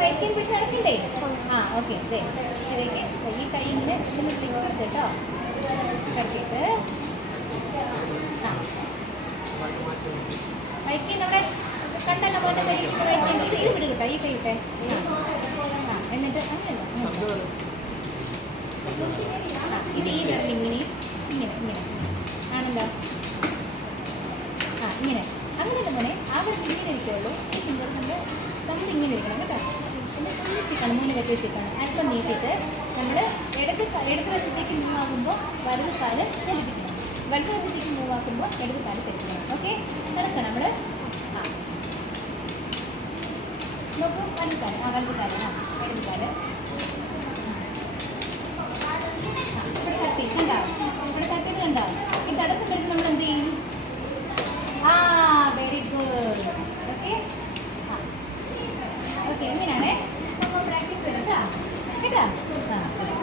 വൈക്കാൻ പിടിച്ച് നടക്കണ്ടേ? ആ ഓക്കെ. അതെ ഈ കൈ ഇങ്ങനെ ഇങ്ങനെ പിടിക്കരുത് കേട്ടോ. കിടത്തിയിട്ട് ആ വൈക്കാൻ അവിടെ കണ്ടല്ലോ മോൻ്റെ കൈ ഇട്ട് വൈക്കാൻ ഇത് വിട് കേട്ടോ. ഈ കൈ ഇട്ടെ. ആ എന്നിട്ട് അങ്ങനെയല്ല ഇത് ഈ വിരൽ ഇങ്ങനെ ഇങ്ങനെ ഇങ്ങനെ ആണല്ലോ. ആ ഇങ്ങനെ അങ്ങനെയല്ല മോനെ. ആ വിരൽ ഇങ്ങനെ ഇരിക്കുള്ളൂ. ഈ ഫിംഗർ നമ്മൾ ഇങ്ങനെ ഇരിക്കണം കേട്ടോ. പിന്നെ കുഞ്ഞ് സ്റ്റിക്കാണ്, 3 വെച്ച സ്റ്റിക്കാണ്. അല്പം നീട്ടിയിട്ട് നമ്മൾ ഇടത് വശത്തേക്ക് മൂവ് ആകുമ്പോൾ വലത് കാല് ചലിപ്പിക്കണം, വലത് വശത്തേക്ക് മൂവ് ആക്കുമ്പോൾ ഇടത് കാല് ചലിപ്പിക്കണം. ഓക്കെ, നടക്കണം നമ്മൾ. ആ നോക്കൂ, വലത് കാല്. ആ വലത് കാല്. ആ ഇടത് കാല്. ഇവിടെ തട്ടി കണ്ടോ? ഇവിടെ തട്ടിയത് കണ്ടോ? ഈ തടസ്സം വരുമ്പോൾ നമ്മൾ എന്ത് ചെയ്യും? ആ വെരി ഗുഡ്. ഓക്കെ ഓക്കെ, ഇങ്ങനെയാണേ. അപ്പോൾ പ്രാക്ടീസ് വരും കേട്ടോ കേട്ടോ. ആ ശരി.